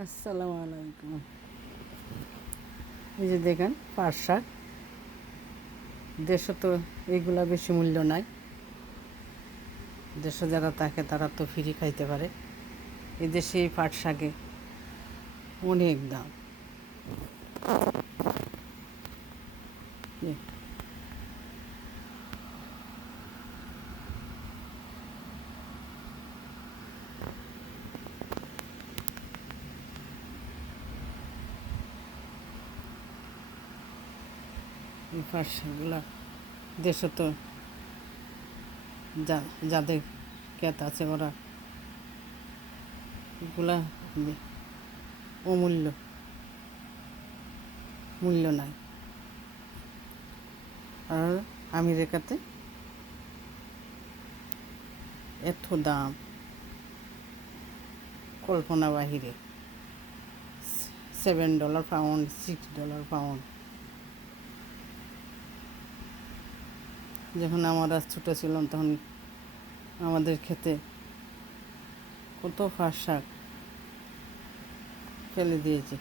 আসসালামু আলাইকুম। এই যে দেখেন পাট শাক, দেশে তো এইগুলা বেশি মূল্য নাই। দেশে যারা থাকে তারা তো ফ্রি খাইতে পারে। এই দেশে এই পাট শাকে অনেক দাম। এই এই পাট শাকগুলা দেশে তো যাদের ক্ষেত আছে ওরা এগুলা অমূল্য, মূল্য নাই। আর আমেরিকাতে এত দাম, কল্পনা বাহিরে। $7 পাউন্ড, $6 পাউন্ড। যখন আমরা ছোটো ছিলাম তখন আমাদের খেতে কত পাট শাক ফেলে দিয়েছে।